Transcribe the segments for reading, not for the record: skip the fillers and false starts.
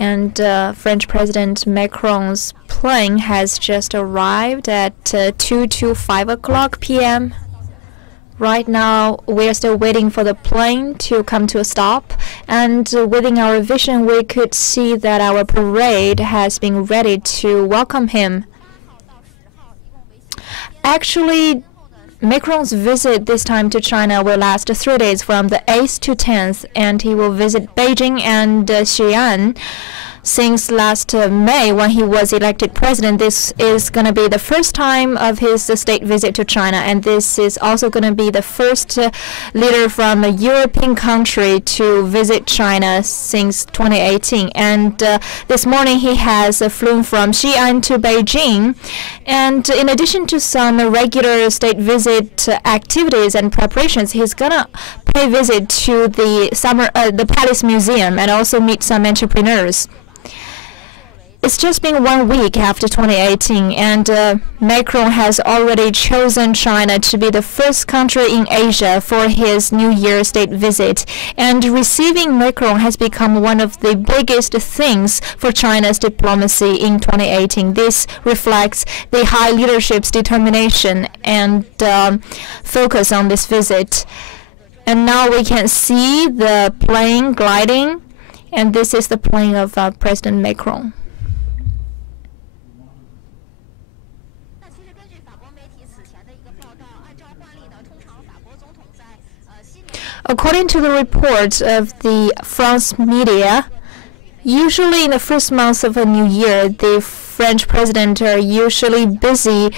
And French President Macron's plane has just arrived at 2 to 5 o'clock p.m. Right now, we are still waiting for the plane to come to a stop. And within our vision, we could see that our parade has been ready to welcome him. Actually, Macron's visit this time to China will last 3 days from the 8th to 10th, and he will visit Beijing and Xi'an. Since last May, when he was elected president, this is going to be the first time of his state visit to China, and this is also going to be the first leader from a European country to visit China since 2018. And this morning, he has flown from Xi'an to Beijing. And in addition to some regular state visit activities and preparations, he's going to pay a visit to the Palace Museum and also meet some entrepreneurs. It's just been 1 week after 2018, and Macron has already chosen China to be the first country in Asia for his New Year state visit. And receiving Macron has become one of the biggest things for China's diplomacy in 2018. This reflects the high leadership's determination and focus on this visit. And now we can see the plane gliding, and this is the plane of President Macron. According to the reports of the France media, usually in the first month of a new year, the French president are usually busy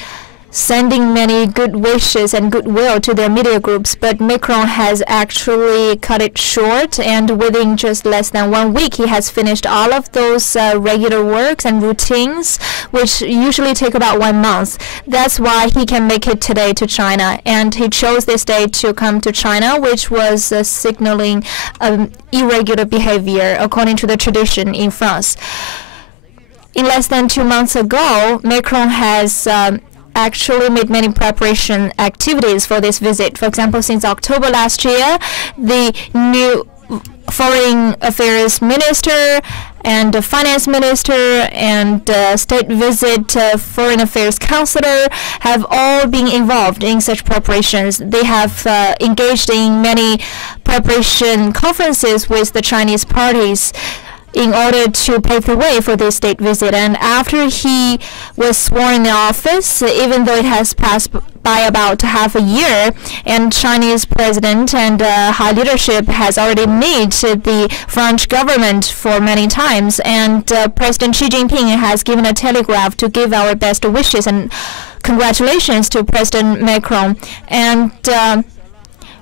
sending many good wishes and goodwill to their media groups, but Macron has actually cut it short, and within just less than 1 week, he has finished all of those regular works and routines, which usually take about 1 month. That's why he can make it today to China, and he chose this day to come to China, which was signaling irregular behavior according to the tradition in France. In less than 2 months ago, Macron has actually made many preparation activities for this visit. For example, since October last year, the new foreign affairs minister and the finance minister and state visit foreign affairs counselor have all been involved in such preparations. They have engaged in many preparation conferences with the Chinese parties in order to pave the way for this state visit. And after he was sworn in office, even though it has passed by about half a year, and Chinese president and high leadership has already met the French government for many times, and President Xi Jinping has given a telegraph to give our best wishes and congratulations to President Macron. And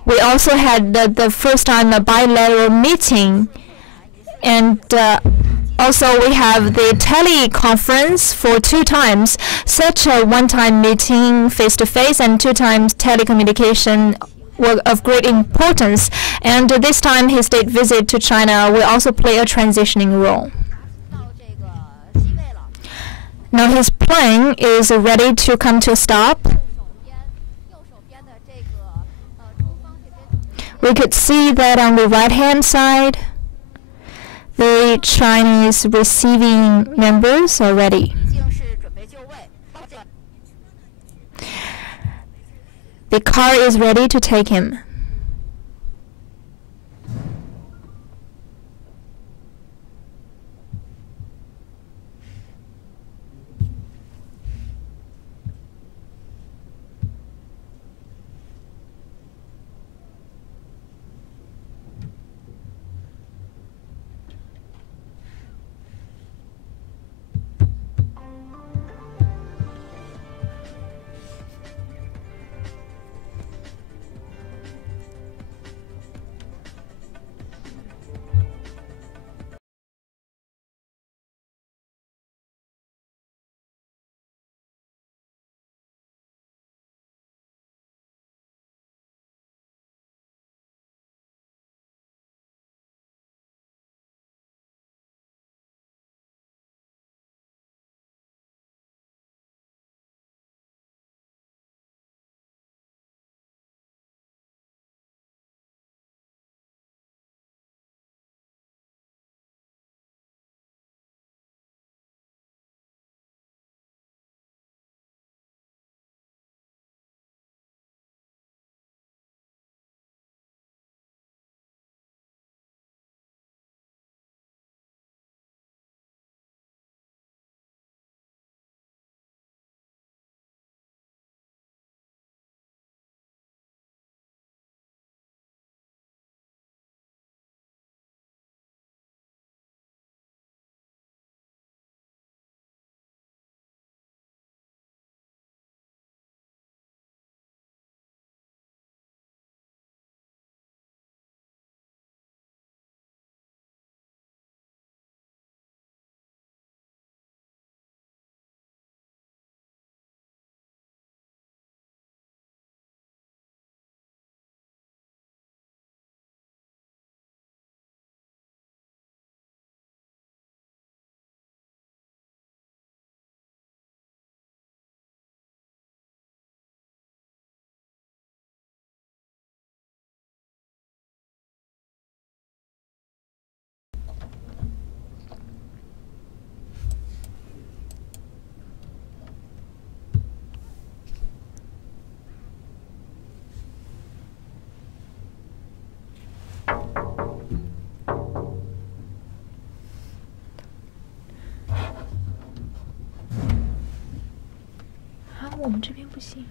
we also had the first time a bilateral meeting. And also we have the teleconference for 2 times, such a one-time meeting face-to-face and 2 times telecommunication were of great importance. And this time his state visit to China will also play a transitioning role. Now his plane is ready to come to a stop. We could see that on the right-hand side, the Chinese receiving members are ready. The car is ready to take him. 我们这边不行。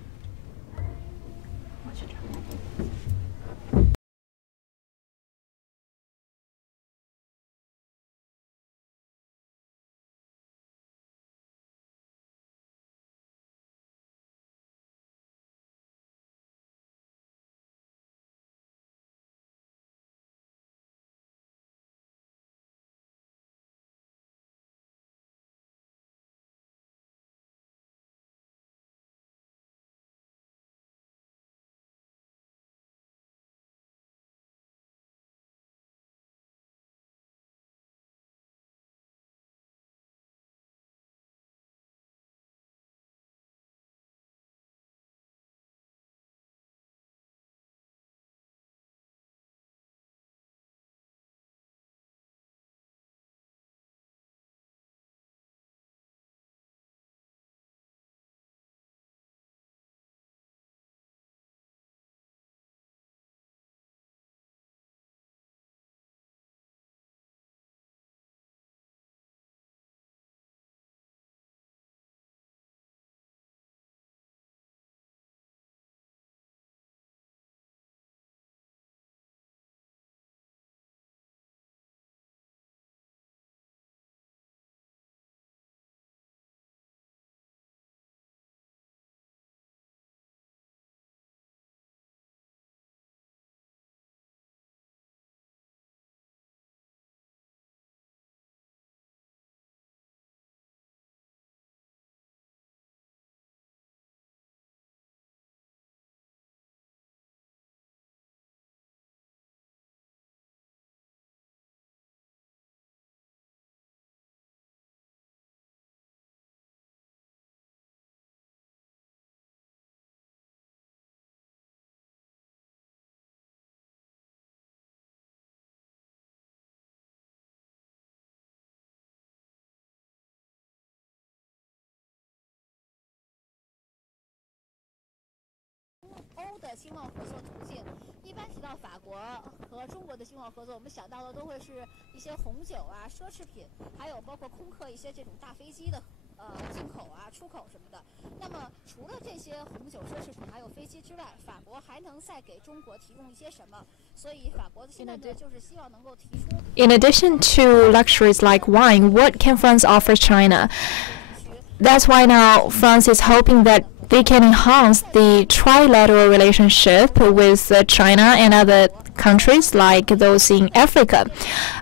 欧的经贸合作途径，一般提到法国和中国的经贸合作，我们想到的都会是一些红酒啊、奢侈品，还有包括空客一些这种大飞机的进口啊、出口什么的。那么除了这些红酒、奢侈品还有飞机之外，法国还能再给中国提供一些什么？所以法国的现在呢，就是希望能够提出。In addition to luxuries like wine, what can France offer China? That's why now France is hoping that they can enhance the trilateral relationship with China and other countries like those in Africa.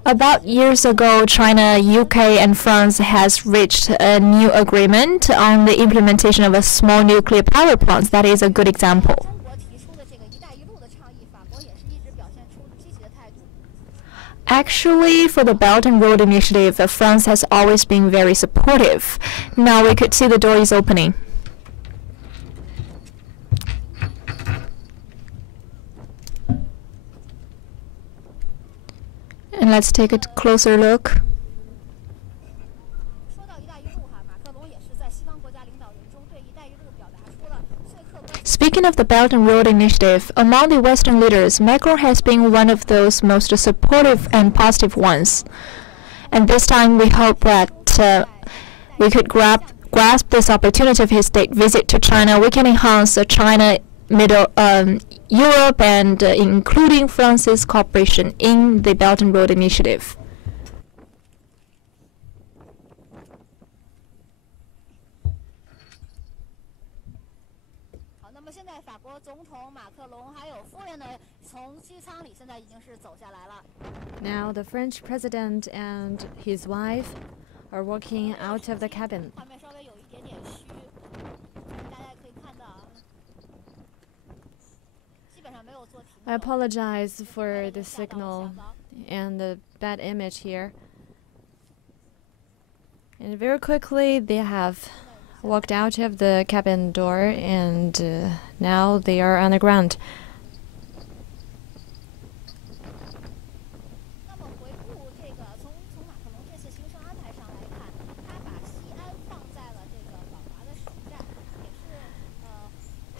About years ago, China, UK, and France has reached a new agreement on the implementation of a small nuclear power plant. That is a good example. Actually, for the Belt and Road Initiative, France has always been very supportive. Now we could see the door is opening. And let's take a closer look. Speaking of the Belt and Road Initiative, among the Western leaders, Macron has been one of those most supportive and positive ones. And this time we hope that we could grasp this opportunity of his state visit to China. We can enhance China, Europe, and including France's cooperation in the Belt and Road Initiative. 现在法国总统马克龙还有夫人呢，从机舱里现在已经是走下来了。Now the French president and his wife are walking out of the cabin. 画面稍微有一点点虚，大家可以看到，基本上没有做停。I apologize for the signal and the bad image here. And very quickly they have walked out of the cabin door, and now they are on the ground.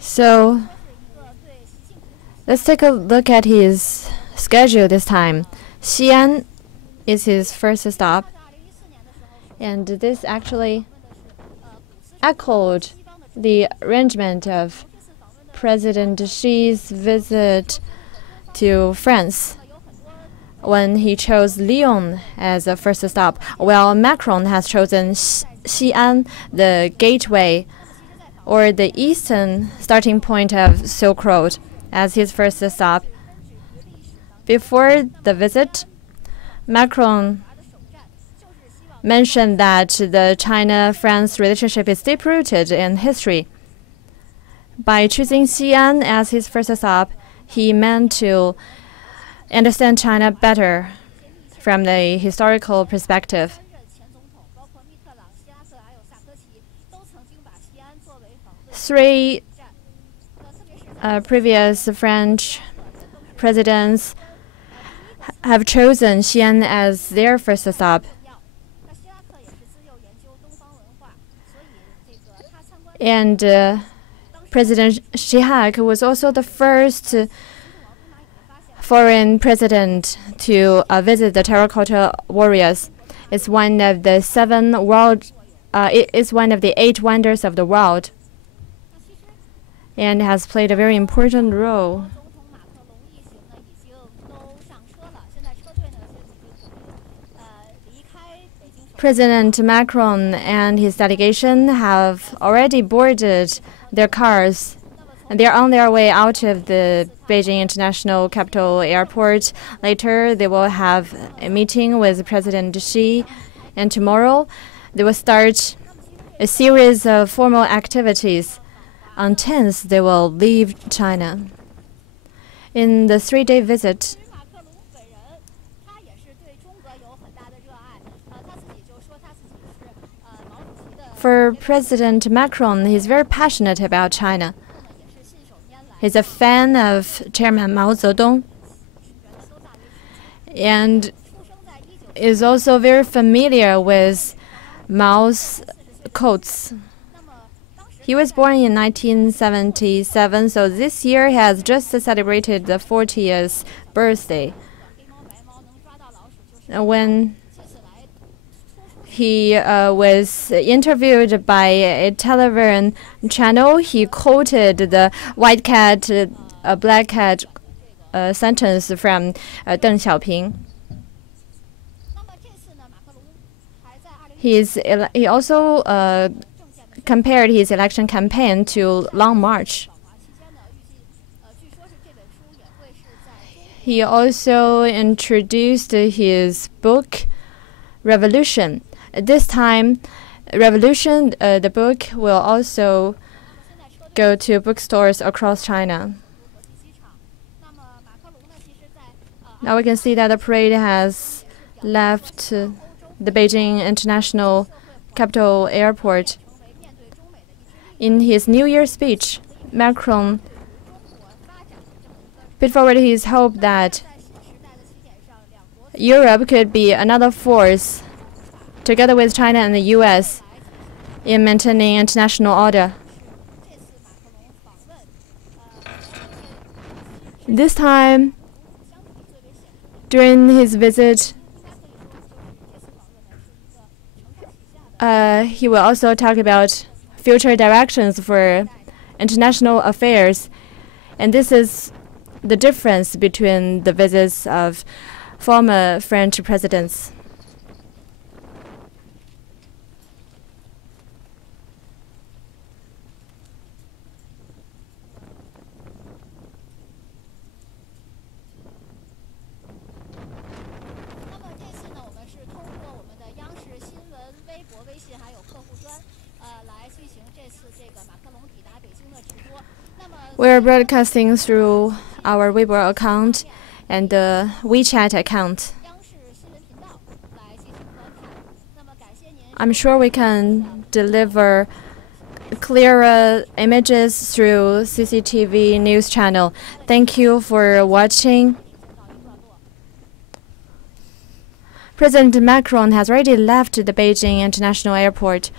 So let's take a look at his schedule this time. Xi'an is his first stop, and this actually echoed the arrangement of President Xi's visit to France when he chose Lyon as a first stop, while Macron has chosen Xi'an, the gateway or the eastern starting point of Silk Road, as his first stop. Before the visit, Macron mentioned that the China-France relationship is deep-rooted in history. By choosing Xi'an as his first stop, he meant to understand China better from the historical perspective. 3 previous French presidents have chosen Xi'an as their first stop. And President Xi'an was also the first foreign president to visit the terracotta warriors. It's one of the 7 world. It is one of the 8 wonders of the world, and has played a very important role. President Macron and his delegation have already boarded their cars, and they are on their way out of the Beijing International Capital Airport. Later, they will have a meeting with President Xi, and tomorrow they will start a series of formal activities. On 10th, they will leave China. In the 3-day visit, for President Macron, he's very passionate about China. He's a fan of Chairman Mao Zedong and is also very familiar with Mao's quotes. He was born in 1977, so this year he has just celebrated the 40th birthday. When he was interviewed by a television channel, he quoted the white cat, black cat sentence from Deng Xiaoping. He also compared his election campaign to Long March. He also introduced his book, Revolution. This time, Revolution, the book, will also go to bookstores across China. Now we can see that the parade has left the Beijing International Capital Airport. In his New Year speech, Macron put forward his hope that Europe could be another force together with China and the US in maintaining international order. This time, during his visit, he will also talk about future directions for international affairs. And this is the difference between the visits of former French presidents. We're broadcasting through our Weibo account and the WeChat account. I'm sure we can deliver clearer images through CCTV news channel. Thank you for watching. President Macron has already left the Beijing International Airport.